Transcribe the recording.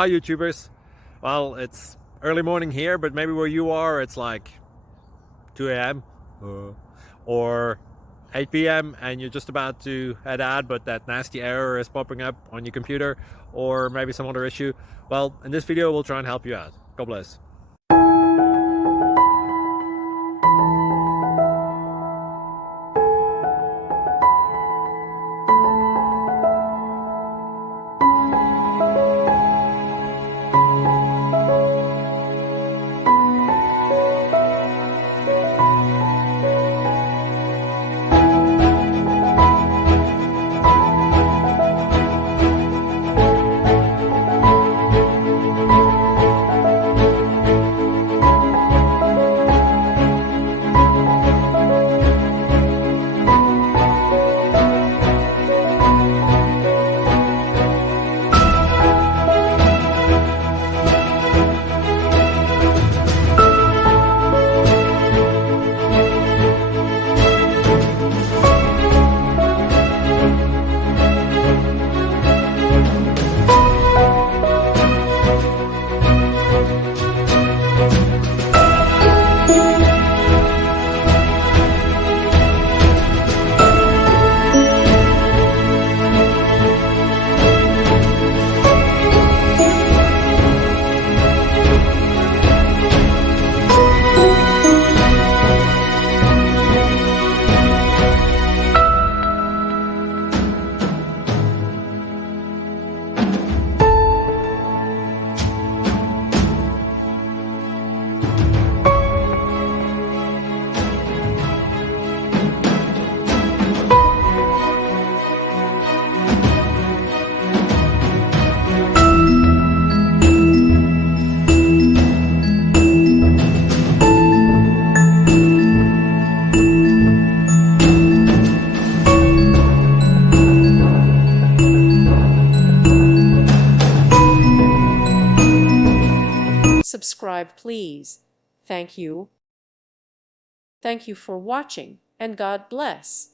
Hi YouTubers. Well, it's early morning here, but maybe where you are it's like 2 a.m. Or 8 p.m. and you're just about to head out, but that nasty error is popping up on your computer, or maybe some other issue. Well, in this video we'll try and help you out. God bless. Subscribe, please. Thank you. Thank you for watching, and God bless.